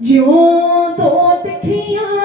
ਜਿਉਂ ਦੋ ਤਖੀਆਂ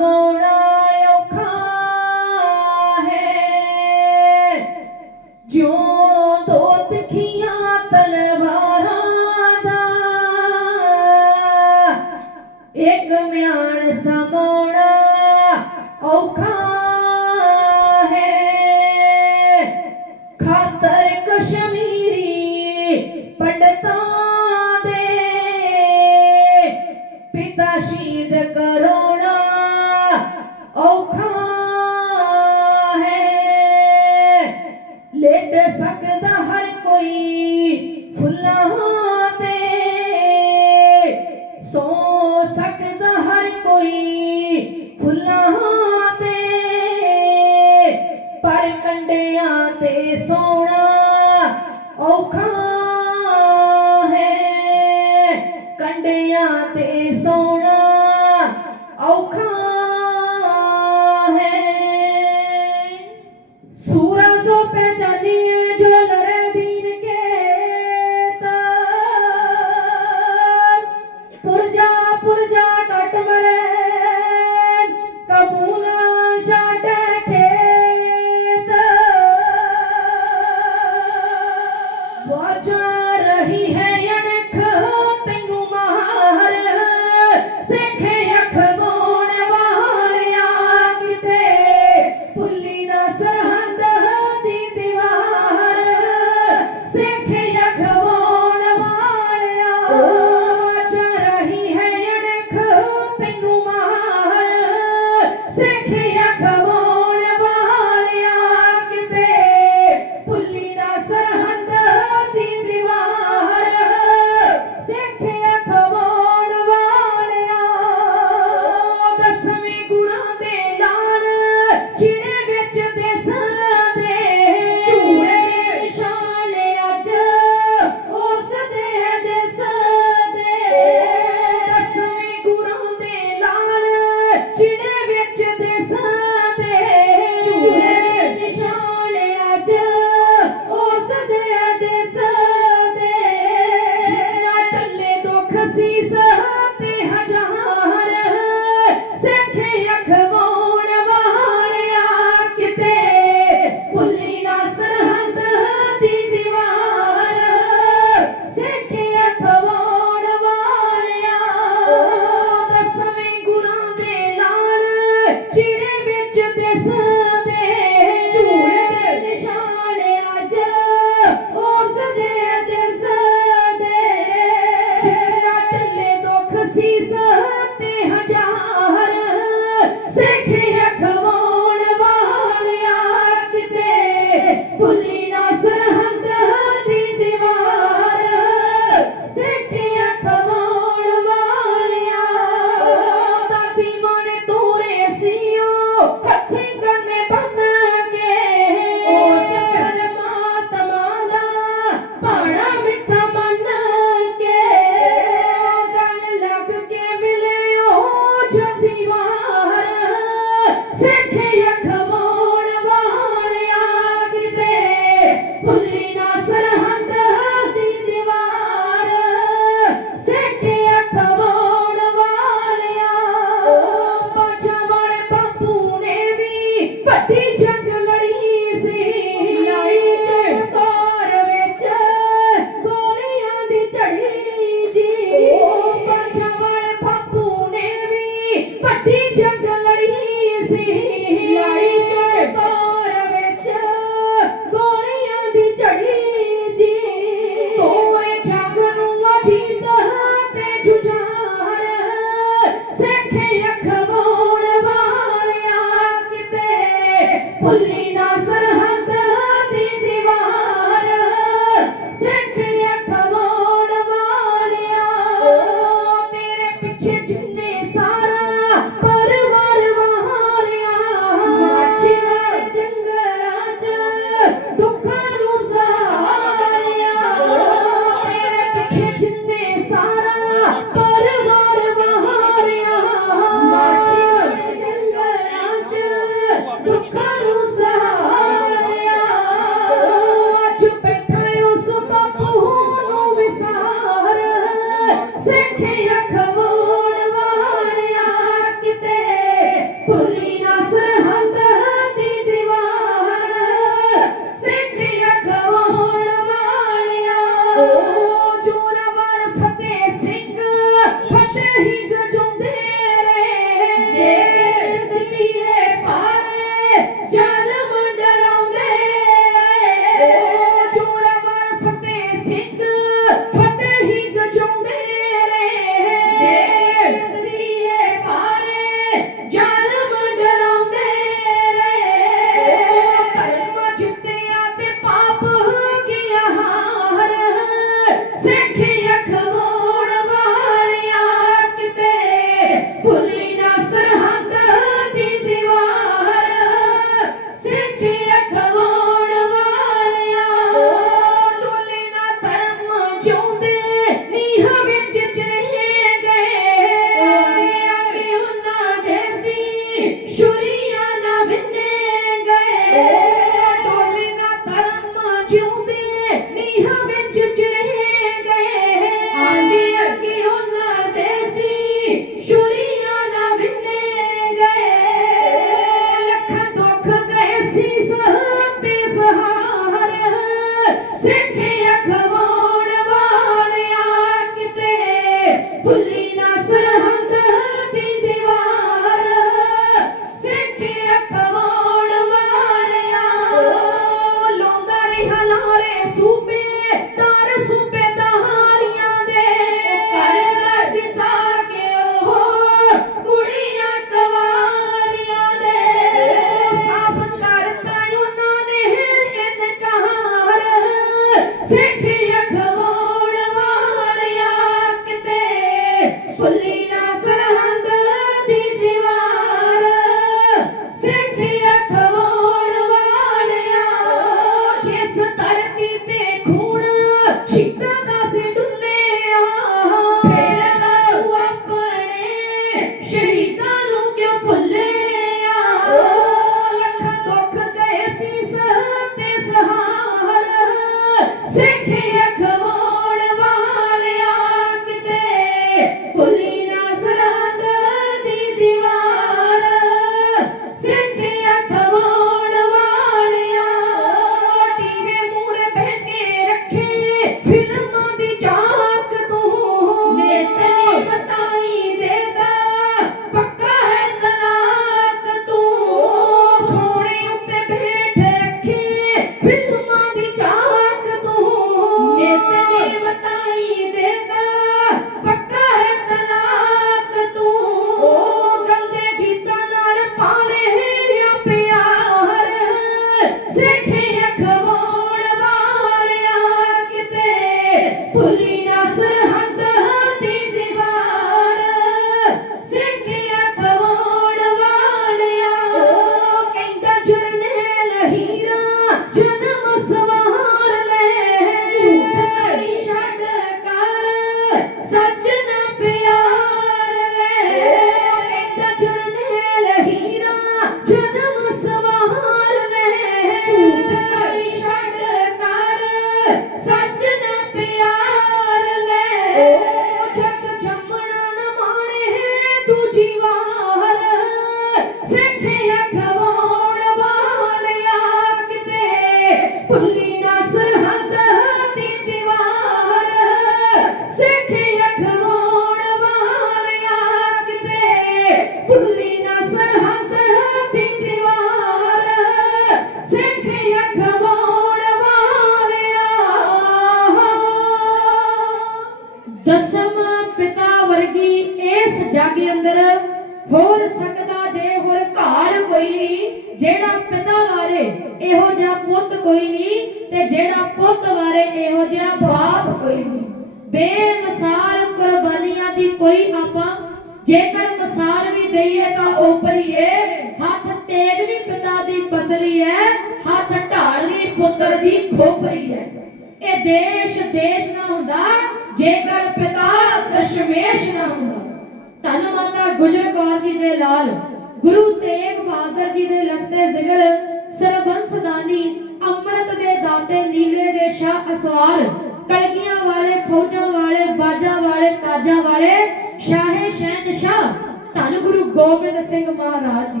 ਧੰਨ ਗੁਰੂ ਗੋਬਿੰਦ ਸਿੰਘ ਮਹਾਰਾਜ ਜੀ,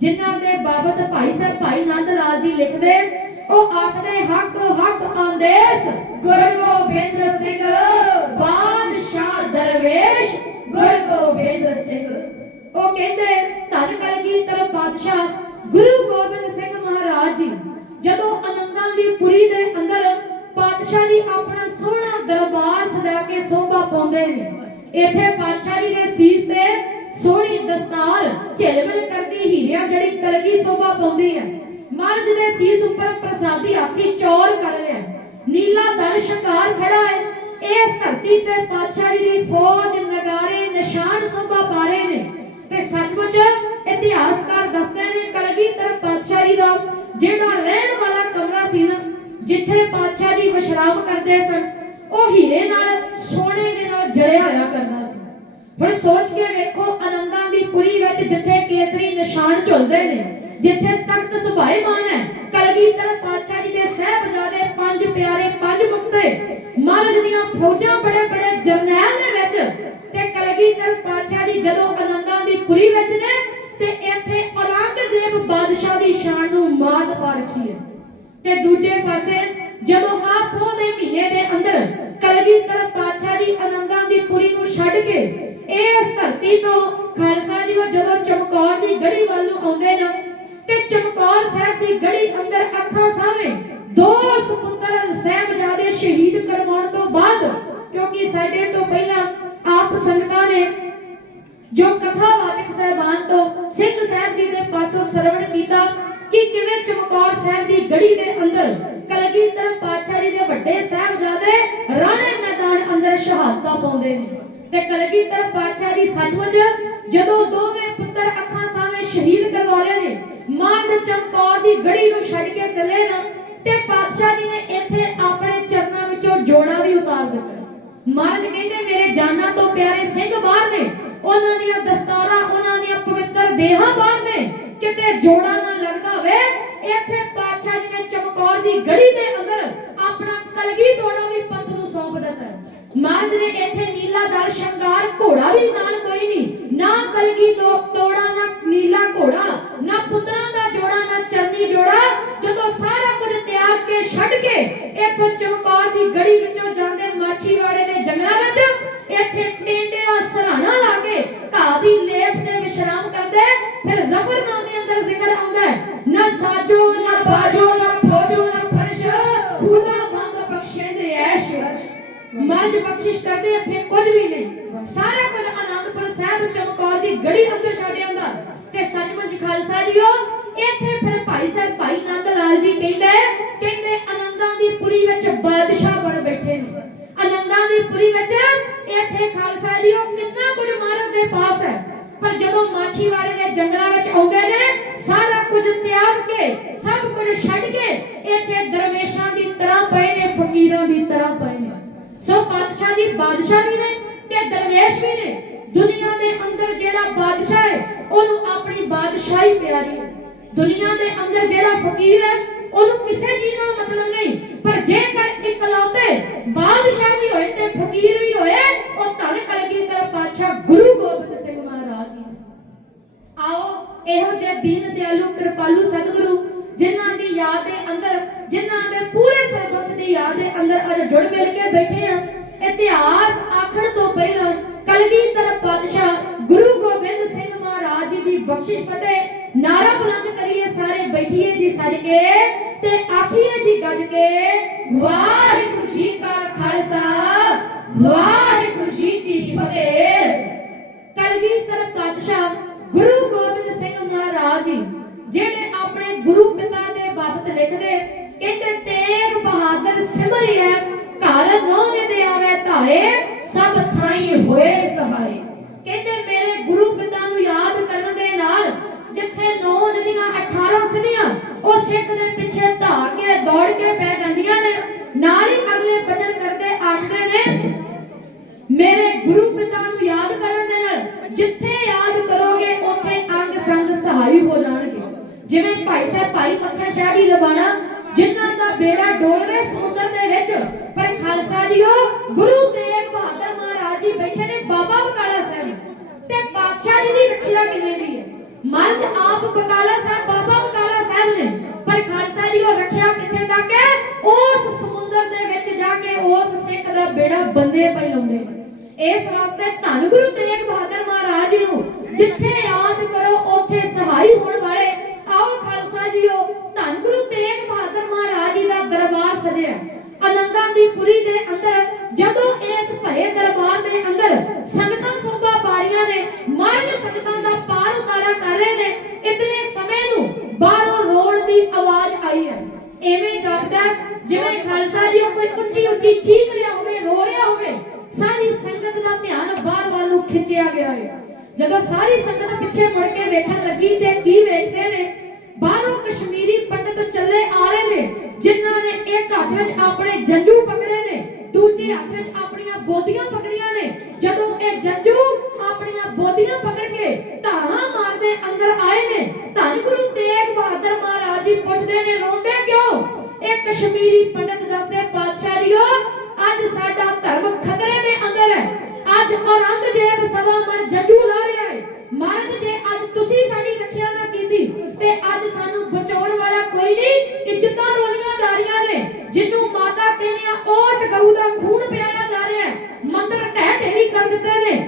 ਜਿਨ੍ਹਾਂ ਦੇ ਬਾਬਤ ਭਾਈ ਸਾਹਿਬ ਭਾਈ ਨੰਦ ਲਾਲ ਜੀ ਲਿਖਦੇ, ਉਹ ਆਖਦੇ ਹੱਕ ਹੱਕ ਆਂਦੇਸ ਗੁਰੂ ਗੋਬਿੰਦ ਸਿੰਘ ਬਾਦਸ਼ਾਹ ਦਰਵੇਸ਼ ਗੁਰੂ ਗੋਬਿੰਦ ਸਿੰਘ। ਉਹ ਕਹਿੰਦੇ, ਧੰਨ ਕਲਗੀਧਰ ਪਾਤਸ਼ਾਹ ਗੁਰੂ ਗੋਬਿੰਦ ਸਿੰਘ ਮਹਾਰਾਜ ਜੀ, ਜਦੋਂ ਅਨੰਦਾਂ ਦੀ ਪੁਰੀ ਦੇ ਅੰਦਰ ਪਾਤਸ਼ਾਹ ਜੀ ਆਪਣਾ ਸੋਹਣਾ ਦਰਬਾਰ ਸਜਾ ਕੇ ਸੋਭਾ ਪਾਉਂਦੇ ਨੇ, ਇੱਥੇ ਪਾਤਸ਼ਾਹ ਜੀ ਦੇ ਸੀਸ ਤੇ ਸੋਹਣੀ ਦਸਤਾਰ ਝਿਲਮਿਲ ਕਰਦੀ ਹੀਰਿਆਂ ਜਿਹੜੀ ਕਲਗੀ ਸੋਭਾ ਪਾਉਂਦੀ ਹੈ। ਮਹਾਰਾਜ ਦੇ ਸੀਸ ਉੱਪਰ ਪ੍ਰਸਾਦੀ ਹਾਥੀ ਚੌਰ ਕਰ ਰਿਹਾ ਨੀਲਾ ਦਲ ਸ਼ਿਕਾਰ ਖੜਾ ਹੈ। ਇਸ ਧਰਤੀ ਤੇ ਪਾਤਸ਼ਾਹ ਜੀ ਦੀ ਫੌਜ ਨਗਾਰੇ ਨਿਸ਼ਾਨ ਸੋਭਾ ਪਾ ਰਹੇ ਨੇ। ਤੇ ਸੱਚਮੁੱਚ ਇਤਿਹਾਸਕਾਰ ਦੱਸਦੇ ਨੇ ਕਲਗੀਧਰ ਪਾਤਸ਼ਾਹ ਜੀ ਦਾ, ਜਿਹੜਾ ਰਹਿਣ ਵਾਲਾ ਕਮਰਾ ਸੀ ਨਾ, ਜਿੱਥੇ ਪਾਤਸ਼ਾਹ ਜੀ ਵਿਸ਼ਰਾਮ ਕਰਦੇ ਸਨ, ਉਹ ਹੀਰੇ ਨਾਲ ਸੋਨੇ ਦੇ ਨਾਲ ਜੜਿਆ ਹੋਇਆ ਕਰਨਾ ਸੀ। ਹੁਣ ਸੋਚ ਕੇ ਵੇਖੋ ਪੁਰੀ ਵਿੱਚ ਜਿੱਥੇ ਕੇਸਰੀ ਨਿਸ਼ਾਨ ਝੁਲਦੇ ਨੇ, ਜਿੱਥੇ ਤਖਤ ਸੁਭਾਏਮਾਨ ਹੈ, ਕਲਗੀਧਰ ਪਾਤਸ਼ਾਹ ਜੀ ਦੇ ਸਹਿਬਜ਼ਾਦੇ ਪੰਜ ਪਿਆਰੇ ਪੰਜ ਮੁਕਤੇ, ਮਹਾਰਾਜ ਦੀਆਂ ਫੌਜਾਂ ਬੜੇ ਬੜੇ ਜਰਨੈਲ ਦੇ ਵਿੱਚ ਤੇ ਕਲਗੀਧਰ ਪਾਤਸ਼ਾਹ ਜੀ ਜਦੋਂ ਆਨੰਦਾਂ ਦੀ ਪੁਰੀ ਵਿੱਚ ਨੇ ਤੇ ਇੱਥੇ ਔਰੰਗਜ਼ੇਬ ਬਾਦਸ਼ਾਹ ਦੀ ਸ਼ਾਨ ਨੂੰ ਮਾਤ ਪਾ ਰੱਖੀ ਹੈ। ਤੇ ਦੂਜੇ ਪਾਸੇ ਜਦੋਂ ਆਪ ਦੇ ਮਹੀਨੇ ਦੇ ਅੰਦਰ ਕਲਗੀਧਰ ਪਾਤਸ਼ਾਹ ਜੀ ਆਨੰਦਾਂ ਦੀ ਪੁਰੀ ਨੂੰ ਛੱਡ ਕੇ ਇਸ ਧਰਤੀ ਤੋਂ ਖਾਲਸਾ ਜੀ, ਉਹ ਜਦੋਂ ਚਮਕੌਰ ਦੀ ਗੜੀ ਵੱਲ ਨੂੰ ਆਉਂਦੇ ਨੇ ਤੇ ਚਮਕੌਰ ਸਾਹਿਬ ਦੀ ਗੜੀ ਅੰਦਰ ਅੱਖਾਂ ਸਾਹਮਣੇ ਦੋ ਸੁਪੁੱਤਰ ਸਾਹਿਬਜ਼ਾਦੇ ਸ਼ਹੀਦ ਕਰਵਾਉਣ ਤੋਂ ਬਾਅਦ, ਕਿਉਂਕਿ ਸਾਡੇ ਤੋਂ ਪਹਿਲਾਂ ਆਪ ਸੰਗਤਾਂ ਨੇ ਜੋ ਕਥਾਵਾਚਕ ਸਹਿਬਾਨ ਤੋਂ ਸਿੰਘ ਸਾਹਿਬ ਜੀ ਦੇ ਪਾਸੋਂ ਸਰਵਣ ਕੀਤਾ ਕਿ ਕਿਵੇਂ ਚਮਕੌਰ ਸਾਹਿਬ ਦੀ ਗੜੀ ਦੇ ਅੰਦਰ ਕਲਗੀਧਰ ਪਾਤਸ਼ਾਹ ਜੀ ਦੇ ਵੱਡੇ ਸਾਹਿਬਜ਼ਾਦੇ ਰਾਣੇ ਮੈਦਾਨ ਅੰਦਰ ਸ਼ਹਾਦਤਾਂ ਪਾਉਂਦੇ ਨੇ। ਤੇ ਕਲਗੀਧਰ ਪਾਤਸ਼ਾਹ ਜੀ ਸੱਚਮੁੱਚ ਜਦੋਂ ਦੋਵੇਂ ਪੁੱਤਰ ਅੱਖਾਂ ਸਾਹਮਣੇ ਸ਼ਹੀਦ ਕਰਵਾ ਲਏ ਨੇ ਮਾਰਦ ਚਮਕੌਰ ਦੀ ਗੜੀ ਨੂੰ ਛੱਡ ਕੇ ਚੱਲੇ ਨਾ, ਤੇ ਪਾਤਸ਼ਾਹ ਜੀ ਨੇ ਇੱਥੇ ਆਪਣੇ ਚਰਨਾਂ ਵਿੱਚੋਂ ਜੋੜਾ ਵੀ ਉਤਾਰ ਦਿੱਤਾ। ਮਹਾਰਾਜ ਕਹਿੰਦੇ, ਮੇਰੇ ਜਾਨਾਂ ਤੋਂ ਪਿਆਰੇ ਸਿੰਘ ਬਾਹਰ ਨੇ, ਉਹਨਾਂ ਦੀਆਂ ਦਸਤਾਰਾਂ, ਉਹਨਾਂ ਦੀਆਂ ਪਵਿੱਤਰ ਦੇਹਾਂ ਬਾਹਰ ਨੇ। ਕਿਤੇ ਜੋੜਾ ਨਾ ਲੱਗਦਾ ਹੋਵੇ, ਇੱਥੇ ਪਾਤਸ਼ਾਹ ਜੀ ਨੇ ਚਮਕੌਰ ਦੀ ਗੜੀ ਦੇ ਅੰਦਰ ਆਪਣਾ ਕਲਗੀ ਤੋੜਾ ਵੀ ਪੰਥ ਨੂੰ ਸੌਂਪ ਦਿੱਤਾ ਹੈ। ਇੱਥੇ ਨੀਲਾ ਦਲ, ਸ਼ਿੰਗਾਰ ਘੋੜਾ ਵੀ ਨਾਲ ਕੋਈ ਨਹੀਂ ਨਾ ਕਲਗੀ ਤੋਂ ਤੋੜਾ, ਨਾ ਨੀਲਾ ਘੋੜਾ, ਨਾ ਪੁੱਤਰਾਂ ਦਾ ਜੋੜਾ, ਨਾ ਚਰਨੀ ਜੋੜਾ ਜਦੋਂ ਸਾਰਾ ਕੁਝ ਤਿਆਗ ਕੇ ਛੱਡ ਕੇ ਇੱਥੋਂ ਚਮਕੌਰ ਦੀ ਗੜੀ ਵਿੱਚੋਂ ਜਾਂਦੇ ਮਾਛੀਵਾੜੇ ਦੇ ਜੰਗਲਾਂ ਵਿੱਚ, ਇੱਥੇ ਟੇਂਡੇ ਦਾ ਸਰਾਣਾ ਲਾ ਕੇ ਮਰਜ ਬਖਸ਼ਿਸ਼ ਕਰਦੇ ਇੱਥੇ ਕੁਝ ਵੀ ਨਹੀਂ। ਸਾਰਾ ਕੁਝ ਆਨੰਦਪੁਰ ਸਾਹਿਬ ਚਮਕੌਰ ਦੀ ਗੜੀ ਅੰਦਰ ਛੱਡ ਆਂਦਾ ਤੇ ਸੱਚਮੁੱਚ ਖਾਲਸਾ ਜੀਓ, ਇੱਥੇ ਫਿਰ ਭਾਈ ਸਾਹਿਬ ਭਾਈ ਨੰਦ ਲਾਲ ਜੀ ਕਹਿੰਦੇ ਕਹਿੰਦੇ ਆਨੰਦਾਂ ਦੀ ਪੁਰੀ ਵਿੱਚ ਬਾਦਸ਼ਾਹ ਬਣ ਬੈਠੇ ਨੇ ਆਨੰਦਾਂ ਦੀ ਪੁਰੀ ਵਿੱਚ ਇੱਥੇ ਖਾਲਸਾ ਜੀਓ ਕਿੰਨਾ ਕੁਝ ਮਾਰਨ ਦੇ ਪਾਸ ਹੈ ਪਰ ਜਦੋਂ ਮਾਛੀਵਾੜੇ ਦੇ ਜੰਗਲਾਂ ਵਿੱਚ ਆਉਂਦੇ ਨੇ ਸਾਰਾ ਕੁਝ ਤਿਆਗ ਕੇ ਸਭ ਕੁਝ ਛੱਡ ਕੇ ਇੱਥੇ ਦਰਵੇਸ਼ਾਂ ਦੀ ਤਰ੍ਹਾਂ ਪਏ ਨੇ ਫਕੀਰਾਂ ਦੀ ਤਰ੍ਹਾਂ ਪਏ ਨੇ ਸੋ ਪਾਤਸ਼ਾਹ ਜੀ ਬਾਦਸ਼ਾਹ ਵੀ ਨੇ ਤੇ ਦਰਵੇਸ਼ ਵੀ ਨੇ ਦੁਨੀਆ ਦੇ ਅੰਦਰ ਜਿਹੜਾ ਬਾਦਸ਼ਾਹ ਹੈ ਉਹਨੂੰ ਆਪਣੀ ਬਾਦਸ਼ਾਹੀ ਪਿਆਰੀ ਹੈ ਦੁਨੀਆ ਦੇ ਅੰਦਰ ਜਿਹੜਾ ਫਕੀਰ ਹੈ ਉਹਨੂੰ ਕਿਸੇ ਚੀਜ਼ ਨਾਲ ਮਤਲਬ ਨਹੀਂ ਪਰ ਜੇਕਰ ਇਕਲੌਤੇ ਬਾਦਸ਼ਾਹ ਵੀ ਹੋਏ ਤੇ ਫਕੀਰ ਵੀ ਹੋਏ ਉਹ ਧੰਨ ਕਲਗੀਧਰ ਪਾਤਸ਼ਾਹ ਗੁਰੂ ਗੋਬਿੰਦ ਸਿੰਘ ਮਹਾਰਾਜ ਜੀ ਆਓ ਇਹੋ ਜਿਹੇ ਦੀਨ ਦਿਆਲੂ, ਕਿਰਪਾਲੂ ਸਤਿਗੁਰੂ, ਜਿਨ੍ਹਾਂ ਦੀ ਯਾਦ ਦੇ ਅੰਦਰ, ਜਿਨ੍ਹਾਂ ਦੇ ਪੂਰੇ ਸਰਬੱਤ ਦੀ ਯਾਦ ਦੇ ਅੰਦਰ ਅੱਜ ਜੁੜ ਮਿਲ ਕੇ ਬੈਠੇ ਆ। ਇਤਿਹਾਸ ਆਖਣ ਤੋਂ ਪਹਿਲਾਂ ਕਲਗੀਧਰ ਪਾਤਸ਼ਾਹ ਗੁਰੂ ਗੋਬਿੰਦ ਸਿੰਘ ਮਹਾਰਾਜ ਜੀ ਦੀ ਬਖਸ਼ਿਸ਼ ਫਤਿਹ ਨਾਰਾ ਬੁਲੰਦ ਕਰੀਏ ਸਾਰੇ, ਬੈਠੀਏ ਜੀ ਸੱਜ ਕੇ ਤੇ ਆਖੀਏ ਜੀ ਗੱਜ ਕੇ, ਵਾਹਿਗੁਰੂ ਜੀ ਕਾ ਖਾਲਸਾ, ਵਾਹਿਗੁਰੂ ਜੀ ਕੀ ਫਤਿਹ। ਕਲਗੀਧਰ ਪਾਤਸ਼ਾਹ ਗੁਰੂ ਗੋਬਿੰਦ ਸਿੰਘ ਜੀ ਜਿਹੜੇ ਆਪਣੇ ਗੁਰੂ ਪਿਤਾ ਦੇ ਬਾਬਤ ਲਿਖਦੇ, ਕਹਿੰਦੇ ਤੇਗ ਬਹਾਦਰ ਸਿਮਰਿਐ ਘਰ ਨੋਨ ਦੇ ਆਵੇ ਧਾਏ, ਸਭ ਥਾਈ ਹੋਏ ਸਹਾਰੇ ਕਹਿੰਦੇ, ਮੇਰੇ ਗੁਰੂ ਪਿਤਾ ਨੂੰ ਯਾਦ ਕਰਨ ਦੇ ਨਾਲ, ਜਿੱਥੇ ਨੌ ਨਦੀਆਂ 18 ਸਦੀਆਂ ਉਹ ਸਿੱਖ ਦੇ ਪਿੱਛੇ ਧਾ ਕੇ, ਦੌੜ ਕੇ ਪੈ ਜਾਂਦੀਆਂ ਨੇ, ਨਾਲ ਹੀ ਅਗਲੇ ਬਚਨ ਕਰਦੇ ਆਖਦੇ ਨੇ, ਮੇਰੇ ਗੁਰੂ ਪਿਤਾ ਨੂੰ ਯਾਦ ਕਰਨ ਦੇ ਨਾਲ, ਜਿੱਥੇ ਜਿਵੇਂ ਭਾਈ ਸਾਹਿਬ ਭਾਈ ਪੱਖਾ ਸ਼ਾਹ ਜੀ ਲਬਾਣਾ, ਜਿਨ੍ਹਾਂ ਦਾ ਬੇੜਾ ਡੋਲ ਸਮੁੰਦਰ ਦੇ ਵਿੱਚ, ਪਰ ਖਾਲਸਾ ਜੀਓ, ਗੁਰੂ ਤੇਗ ਬਹਾਦਰ ਮਹਾਰਾਜ ਜੀ ਬੈਠੇ ਨੇ ਬਾਬਾ ਬਕਾਲਾ ਸਾਹਿਬ। ਤੇ ਪਾਤਸ਼ਾਹ ਜੀ ਦੀ ਰੱਖਿਆ ਕਿਵੇਂ ਦੀ ਹੈ? ਮਰਜ ਆਪ ਬਕਾਲਾ ਸਾਹਿਬ, ਬਾਬਾ ਬਕਾਲਾ ਸਾਹਿਬ ਨੇ। ਪਰ ਖਾਲਸਾ ਜੀ ਰੱਖਿਆ ਕਿੱਥੇ ਤੱਕ ਹੈ ਉਸ ਸਮੁੰਦਰ ਦੇ ਵਿੱਚ ਜਾ ਕੇ ਉਸ ਸਿੱਖ ਦਾ ਬੇੜਾ ਬੰਦੇ ਪਈ ਲਾਉਂਦੇ ਇਸ ਵਾਸਤੇ ਧੰਨ ਗੁਰੂ ਤੇਗ ਬਹਾਦਰ ਮਹਾਰਾਜ ਜੀ ਨੂੰ ਜਿੱਥੇ ਯਾਦ ਕਰੋ, ਉੱਥੇ ਸਹਾਈ ਹੋਣ ਵਾਲੇ ਆਓ ਖਾਲਸਾ ਜੀਓ, ਧੰਨ ਗੁਰੂ ਤੇਗ ਬਹਾਦਰ ਮਹਾਰਾਜ ਜੀ ਦਾ ਦਰਬਾਰ ਸਜਿਆ। ਆਨੰਦਾਂ ਦੀ ਪੁਰੀ ਦੇ ਅੰਦਰ, ਜਦੋਂ ਇਸ ਭਰੇ ਦਰਬਾਰ ਦੇ ਅੰਦਰ ਸੰਗਤਾਂ ਸੋਭਾ ਪਾਰੀਆਂ ਨੇ ਮਾਰਗ ਸੰਗਤਾਂ ਦਾ ਪਾਰ ਉਤਾਰਾ ਕਰ ਰਹੇ ਨੇ, ਇਤਨੇ ਸਮੇਂ ਨੂੰ ਬਾਹਰੋਂ ਰੋਣ ਦੀ ਆਵਾਜ਼ ਆਈ ਹੈ। ਐਵੇਂ ਜਾਪਦਾ ਜਿਵੇਂ ਖਾਲਸਾ ਜੀ ਕੋਈ ਉੱਚੀ ਉੱਚੀ ਚੀਕ ਰਿਹਾ ਹੋਵੇ, ਰੋ ਰਿਹਾ ਹੋਵੇ, ਸਾਰੀ ਸੰਗਤ ਦਾ ਧਿਆਨ ਬਾਹਰ ਵੱਲ ਨੂੰ ਖਿੱਚਿਆ ਗਿਆ ਹੈ। ਜਦੋਂ ਸਾਰੀ ਸੰਗਤ ਪਿੱਛੇ ਮੁੜ ਕੇ ਵੇਖਣ ਲੱਗੀ ਤੇ ਕੀ ਵੇਖਦੇ ਨੇ ਬਾਹਰੋਂ ਕਸ਼ਮੀਰੀ ਪੰਡਤ ਚੱਲੇ ਆ ਰਹੇ ਨੇ, ਜਿਨ੍ਹਾਂ ਨੇ ਇੱਕ ਹੱਥ ਵਿੱਚ ਆਪਣੇ ਜੰਜੂ ਪਕੜੇ ਨੇ, ਦੂਜੇ ਹੱਥ ਵਿੱਚ ਆਪਣੀਆਂ ਬੋਦੀਆਂ ਪਕੜੀਆਂ ਨੇ। ਜਦੋਂ ਇਹ ਜੰਜੂ ਆਪਣੀਆਂ ਬੋਦੀਆਂ ਪਕੜ ਕੇ ਧਾਰਾਂ ਮਾਰਦੇ ਅੰਦਰ ਆਏ ਨੇ, ਧੰਨ ਗੁਰੂ ਤੇਗ ਬਹਾਦਰ ਮਹਾਰਾਜ ਜੀ ਪੁੱਛਦੇ ਨੇ, ਰੋਂਦੇ ਕਿਉਂ? ਇਹ ਕਸ਼ਮੀਰੀ ਪੰਡਤ ਦੱਸਦੇ ਪਾਤਸ਼ਾਹ ਜੀਓ ਅੱਜ ਸਾਡਾ ਧਰਮ ਖਤਰੇ ਦੇ ਅੰਦਰ ਹੈ। ਅੱਜ ਔਰੰਗਜ਼ੇਬ ਸਵਾ ਮਣ ਜੱਜੂ ਲਾ ਰਿਹਾ ਹੈ। ਮਹਾਰਾਜ ਜੇ ਅੱਜ ਤੁਸੀਂ ਸਾਡੀ ਰੱਖਿਆ ਨਾ ਕੀਤੀ ਤੇ ਅੱਜ ਸਾਨੂੰ ਬਚਾਉਣ ਵਾਲਾ ਕੋਈ ਨਹੀਂ। ਇੱਜ਼ਤਾਂ ਰੋਲੀਆਂ ਜਾ ਰਹੀਆਂ ਨੇ। ਜਿਹਨੂੰ ਮਾਤਾ ਕਹਿੰਦੇ ਆ ਉਸ ਗਊ ਦਾ ਖੂਨ ਪਿਆਇਆ ਜਾ ਰਿਹਾ ਹੈ। ਮੰਦਰ ਢਹਿ ਢੇਰੀ ਕਰ ਦਿੱਤੇ ਨੇ।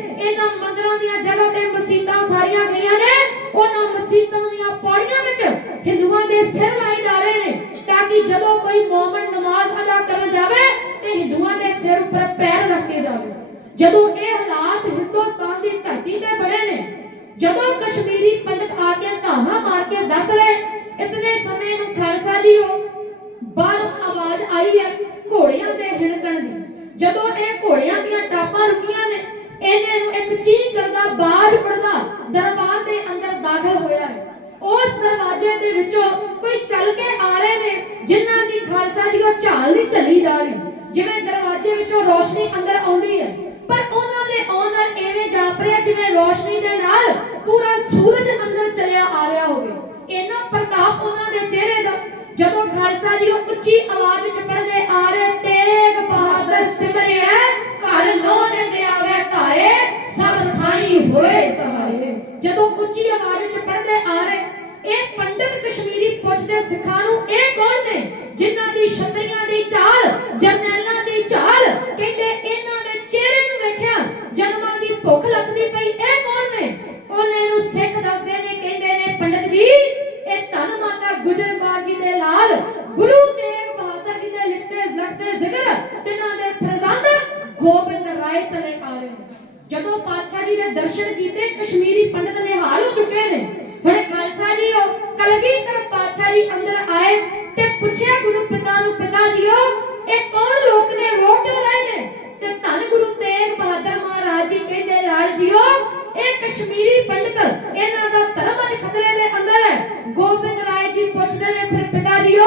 ਜੀ ਨੇ ਫਿਰ ਪਿਤਾ ਜੀਓ।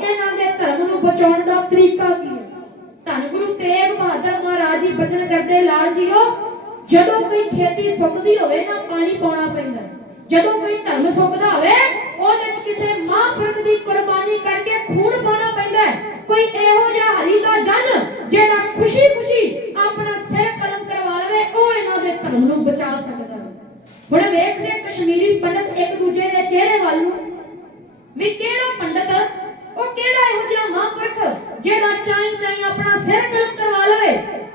ਇਹਨਾਂ ਦੇ ਧਰਮ ਨੂੰ ਬਚਾਉਣ ਦਾ ਤਰੀਕਾ ਕੀ ਹੈ? ਧੰਨ ਗੁਰੂ ਤੇਗ ਬਹਾਦਰ ਮਹਾਰਾਜ ਜੀ ਬਚਨ ਕਰਦੇ ਲਾਲ ਜੀਓ, ਜਦੋਂ ਕੋਈ ਖੇਤੀ ਸੁੱਕਦੀ ਹੋਵੇ ਨਾ ਪਾਣੀ ਪਾਉਣਾ ਪੈਂਦਾ ਜਦੋਂ ਕੋਈ ਧਰਮ ਸੁੱਕਦਾ ਹੋਵੇ, ਉਹਦੇ ਵਿੱਚ ਕਿਸੇ ਮਹਾਂਪੁਰਖ ਦੀ ਕੁਰਬਾਨੀ ਕਰਕੇ ਖੂਨ ਪਾਉਣਾ ਪੈਂਦਾ ਕੋਈ ਇਹੋ ਜਿਹਾ ਹਰੀ ਦਾ ਜਨ ਜਿਹੜਾ ਖੁਸ਼ੀ-ਖੁਸ਼ੀ ਆਪਣਾ ਸਿਰ ਕਲਮ ਕਰਵਾ ਲਵੇ, ਉਹ ਇਹਨਾਂ ਦੇ ਧਰਮ ਨੂੰ ਬਚਾ ਸਕਦਾ ਹੈ। ਹੁਣ ਵੇਖਦੇ ਕਸ਼ਮੀਰੀ ਪੰਡਤ ਇੱਕ ਦੂਜੇ ਦੇ ਚਿਹਰੇ ਵੱਲ ਨੂੰ। ਵੀ ਕਿਹੜਾ ਪੰਡਤ ਉਹ ਕਿਹੜਾ ਇਹੋ ਜਿਹਾ ਮਹਾਂਪੁਰਖ ਜਿਹੜਾ ਚਾਈ ਚਾਈ ਆਪਣਾ ਸਿਰ ਕਲਮ ਕਰਵਾ ਲਵੇ?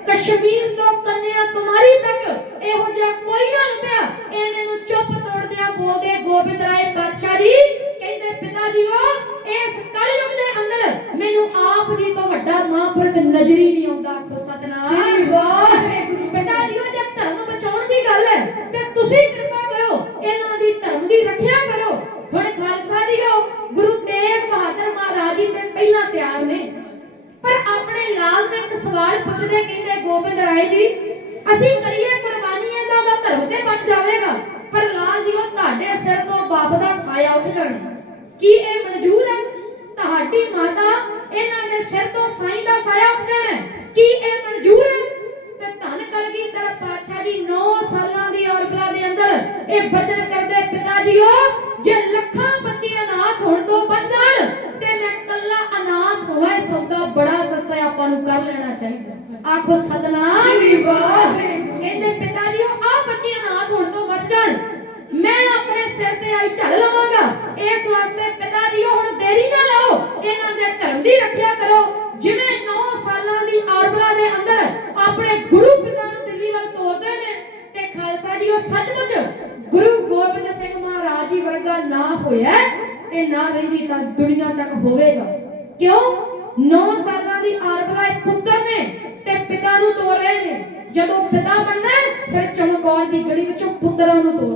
ਕਸ਼ਮੀਰ ਤੋਂ ਕੰਨਿਆ ਕੁਮਾਰੀ ਤੱਕ ਇਹੋ ਜਿਹਾ ਕੋਈ ਨਾ ਲੱਭਿਆ ਇਹਨੇ ਨੂੰ ਚੁੱਪ ਤੋੜਦਿਆਂ ਬੋਲਦੇ ਗੋਬਿੰਦ ਰਾਏ ਪਾਤਸ਼ਾਹ ਜੀ ਕਹਿੰਦੇ ਪਿਤਾ ਜੀਓ ਇਸ ਕਲਯੁਗ ਦੇ ਅੰਦਰ ਮੈਨੂੰ ਆਪ ਜੀ ਤੋਂ ਵੱਡਾ ਮਹਾਂਪੁਰਖ ਨਜ਼ਰੀ ਨਹੀਂ ਆਉਂਦਾ ਆਖੋ ਸਤਨਾਮ। ਸ੍ਰੀ ਵਾਹਿਗੁਰੂ। ਪਿਤਾ ਜੀਓ ਜੇ ਧਰਮ ਬਚਾਉਣ ਦੀ ਗੱਲ ਹੈ ਤੇ ਤੁਸੀਂ ਕਿਰਪਾ ਕਰੋ ਇਹਨਾਂ ਦੀ ਧਰਮ ਦੀ ਰੱਖਿਆ ਕਰੋ ਹੁਣ ਖਾਲਸਾ ਜੀਓ ਗੁਰੂ ਤੇਗ ਬਹਾਦਰ ਮਹਾਰਾਜ ਜੀ ਤੇ ਪਹਿਲਾਂ ਤਿਆਰ ਨੇ ਪਰ ਆਪਣੇ ਲਾਲ ਨੂੰ ਇੱਕ ਸਵਾਲ ਪੁੱਛਦੇ ਕਹਿੰਦੇ, ਗੋਬਿੰਦ ਰਾਏ ਜੀ, ਅਸੀਂ ਕਰੀਏ ਕੁਰਬਾਨੀ ਇਹਦਾ ਦਾ ਧਰਮ ਤੇ ਬਚ ਜਾਵੇਗਾ, ਪਰ ਲਾਲ ਜੀ, ਉਹ ਤੁਹਾਡੇ ਸਿਰ ਤੋਂ ਬਾਪ ਦਾ ਸਾਇਆ ਉੱਠ ਜਾਣਾ। ਕੀ ਇਹ ਮਨਜ਼ੂਰ ਹੈ? ਤੁਹਾਡੀ ਮਾਤਾ ਇਹਨਾਂ ਦੇ ਸਿਰ ਤੋਂ ਸਾਈਂ ਦਾ ਸਾਇਆ ਉੱਠ ਜਾਣਾ ਹੈ? ਕੀ ਇਹ ਮਨਜ਼ੂਰ ਹੈ? ਤੇ ਧੰਨ ਕਲਗੀਧਰ ਪਾਤਸ਼ਾਹ ਜੀ 9 ਸਾਲਾਂ ਦੀ ਔਰਬਲਾ ਦੇ ਅੰਦਰ ਇਹ ਬਚਨ ਕਰਦੇ ਪਿਤਾ ਜੀਓ ਜੇ ਲੱਖਾਂ ਬੱਚੇ ਅਨਾਥ ਹੋਣ ਤੋਂ ਬਚ ਜਾਣ ਤੇ ਮੈਂ ਕੱਲਾ ਅਨਾਥ ਹੋਵਾਂ ਸੌਦਾ ਬੜਾ ਸਸਤਾ ਆਪਾਂ ਨੂੰ ਕਰ ਲੈਣਾ ਚਾਹੀਦਾ ਆਖੋ ਸਤਨਾਮ। ਜੀ ਵਾਹਿਗੁਰੂ। ਕਹਿੰਦੇ ਪਿਤਾ ਜੀ ਆ ਬੱਚੇ ਅਨਾਥ ਹੋਣ ਤੋਂ ਬਚ ਜਾਣ ਮੈਂ ਆਪਣੇ ਸਿਰ ਤੇ ਆਈ ਝੱਲ ਲਵਾਂਗਾ। ਇਸ ਵਾਸਤੇ ਪਿਤਾ ਜੀ ਹੁਣ ਦੇਰੀ ਨਾ ਲਾਓ। ਇਹਨਾਂ ਦੇ ਧਰਮ ਦੀ ਰੱਖਿਆ ਕਰੋ। ਜਿਵੇਂ 9 ਸਾਲਾਂ ਦੀ ਆਰਬਲਾ ਦੇ ਅੰਦਰ ਆਪਣੇ ਗੁਰੂ ਦਾ ਨਾ ਹੋਇਆ ਤੇ ਨਾ ਰਹਿੰਦੀ ਤਾਂ ਦੁਨੀਆ ਤੱਕ ਹੋਵੇਗਾ। ਕਿਉਂ? 9 ਸਾਲਾਂ ਦੀ ਆਰਬਲਾ ਪੁੱਤਰ ਨੇ ਤੇ ਪਿਤਾ ਨੂੰ ਤੋੜ ਰਹੇ ਨੇ। ਜਦੋਂ ਪਿਤਾ ਬਣਨਾ ਫਿਰ ਚਮਕੌਰ ਦੀ ਗਲੀ ਵਿੱਚੋਂ ਪੁੱਤਰਾਂ ਨੂੰ ਤੋੜ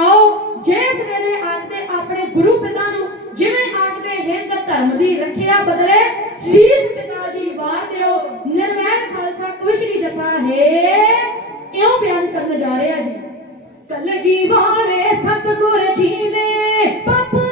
ਆਓ ਜਿਸ ਵੇਲੇ ਆਖਦੇ ਆਪਣੇ ਗੁਰੂ ਪਿਤਾ ਨੂੰ ਜਿਵੇਂ ਆਖਦੇ ਹਿੰਦ ਧਰਮ ਦੀ ਰੱਖਿਆ ਬਦਲੇ ਸੀਸ ਪਿਤਾ ਦੀ ਵਾਰ ਦਿਓ, ਨਿਰਵੈਰ ਖਾਲਸਾ ਕੁਸ਼ਰੀ ਜਪਾ, ਹੈ, ਇਉਂ ਬਿਆਨ ਕਰਨ ਜਾ ਰਿਹਾ ਜੀ। ਕਲਗੀ ਵਾਲੇ ਸਤਗੁਰ ਜੀ ਨੇ ਬਾਪੂ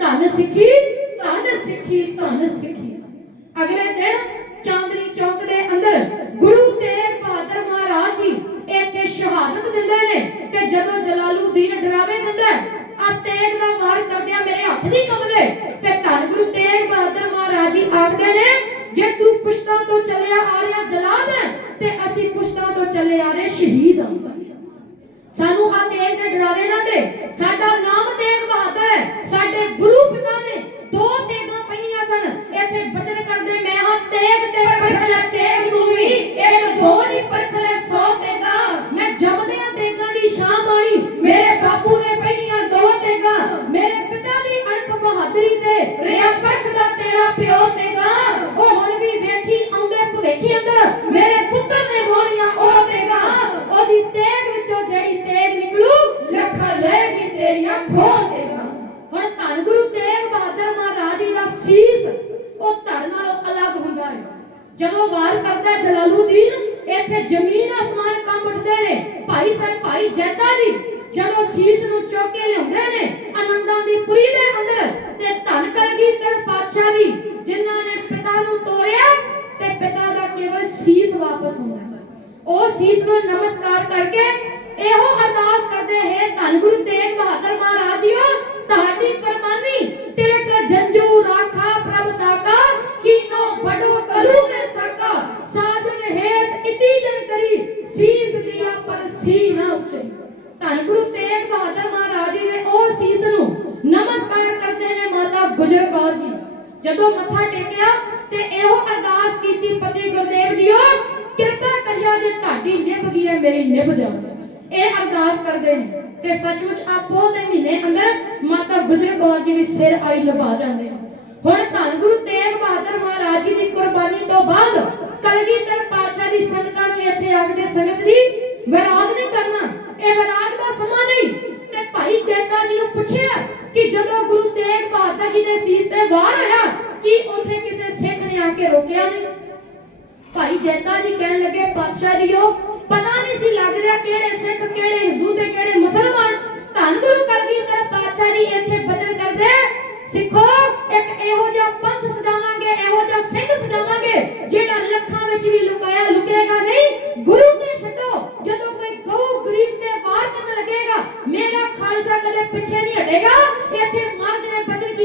ਧਨ ਸਿੱਖੀ ਧਨ ਸਿੱਖੀ ਧਨ ਸਿੱਖੀ। ਅਗਲੇ ਅਰਦਾਸ ਕੀਤੀ ਪਤੀ ਗੁਰਦੇਵ ਜੀਓ, ਕਿਰਪਾ ਕਰਿਆ ਜੇ ਤੁਹਾਡੀ ਨਿਭ ਗਈ ਹੈ, ਮੇਰੀ ਨਿਭ ਜਾਵੇ ਇਹ ਅਰਦਾਸ ਕਰਦੇ ਨੇ ਤੇ ਸੱਚਮੁੱਚ ਆਪੋ ਦੇ ਮਹੀਨੇ ਅੰਦਰ ਮਾਤਾ ਗੁਜਰ ਕੌਰ ਜੀ ਵੀ ਸਿਰ ਆਈ ਲਵਾ ਜਾਂਦੇ ਹੁਣ ਧੰਨ ਗੁਰੂ ਤੇਗ ਬਹਾਦਰ ਮਹਾਰਾਜ ਜੀ ਦੀ ਕੁਰਬਾਨੀ ਤੋਂ ਬਾਅਦ ਕਲਗੀਧਰ ਪਾਤਸ਼ਾਹ ਦੀ ਸੰਗਤਾਂ ਨੂੰ ਇੱਥੇ ਆ ਕੇ ਸੰਗਤ ਦੀ ਵਿਰਾਗ ਨਹੀਂ ਕਰਨਾ, ਇਹ ਵਿਰਾਗ ਦਾ ਸਮਾਂ ਨਹੀਂ। ਤੇ ਭਾਈ ਚੇਤਾ ਜੀ ਨੂੰ ਪੁੱਛਿਆ ਕਿ ਜਦੋਂ ਗੁਰੂ ਤੇਗ ਬਹਾਦਰ ਜੀ ਦੇ ਸੀਸ ਤੇ ਵਾਰ ਹੋਇਆ ਕਿ ਉੱਥੇ ਕਿਸੇ ਸਿੱਖ ਆ ਕੇ ਰੋਕਿਆ ਨਹੀਂ ਭਾਈ ਜੈਤਾ ਜੀ ਕਹਿਣ ਲੱਗੇ, ਪਾਤਸ਼ਾਹ ਜੀਓ, ਪਤਾ ਨਹੀਂ ਸੀ ਲੱਗ ਰਿਹਾ ਕਿਹੜੇ ਸਿੱਖ, ਕਿਹੜੇ ਹਿੰਦੂ ਤੇ ਕਿਹੜੇ ਮੁਸਲਮਾਨ। ਧੰਨ ਗੁਰੂ ਕਲਗੀਧਰ ਪਾਤਸ਼ਾਹ ਜੀ ਇੱਥੇ ਬਚਨ ਕਰਦੇ। ਸਿੱਖੋ, ਇੱਕ ਇਹੋ ਜਿਹਾ ਪੰਥ ਸਜਾਵਾਂਗੇ, ਇਹੋ ਜਿਹਾ ਸਿੰਘ ਸਜਾਵਾਂਗੇ, ਜਿਹੜਾ ਲੱਖਾਂ ਵਿੱਚ ਵੀ ਲੁਕਾਇਆ, ਲੁਕੇਗਾ ਨਹੀਂ। ਗੁਰੂ ਤੇ ਛੱਡੋ, ਜਦੋਂ ਕੋਈ ਗਊ ਗਰੀਬ ਤੇ ਵਾਰ ਕਰਨ ਲੱਗੇਗਾ, ਮੇਰਾ ਖਾਲਸਾ ਕਦੇ ਪਿੱਛੇ ਨਹੀਂ ਹਟੇਗਾ। ਇੱਥੇ ਮਰਦ ਨੇ ਬਚਨ